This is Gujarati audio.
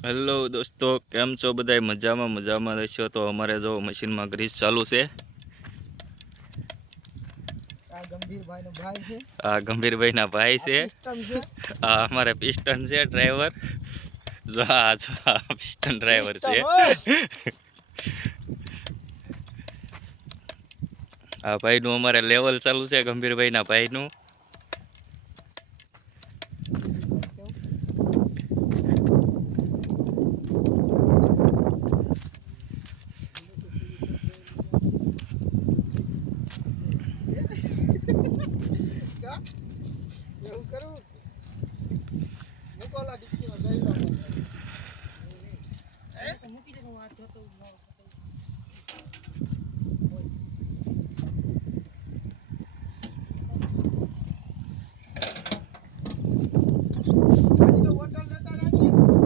હેલો દોસ્તો કેમ છો બધા મજામાં મજામાં રહેશો? તો અમારે જો મશીનમાં ગ્રીસ ચાલુ છે. આ ગંભીરભાઈ ના ભાઈ છે. આ આ અમારે પિસ્ટન છે ડ્રાઈવર. જો આ પિસ્ટન ડ્રાઈવર છે. હા આ ભાઈનું અમારે લેવલ ચાલુ છે ગંભીરભાઈના ભાઈનું. એવું કરું? મૂકો લા ડિક્કીમાં જઈ મૂકી દે વાત આ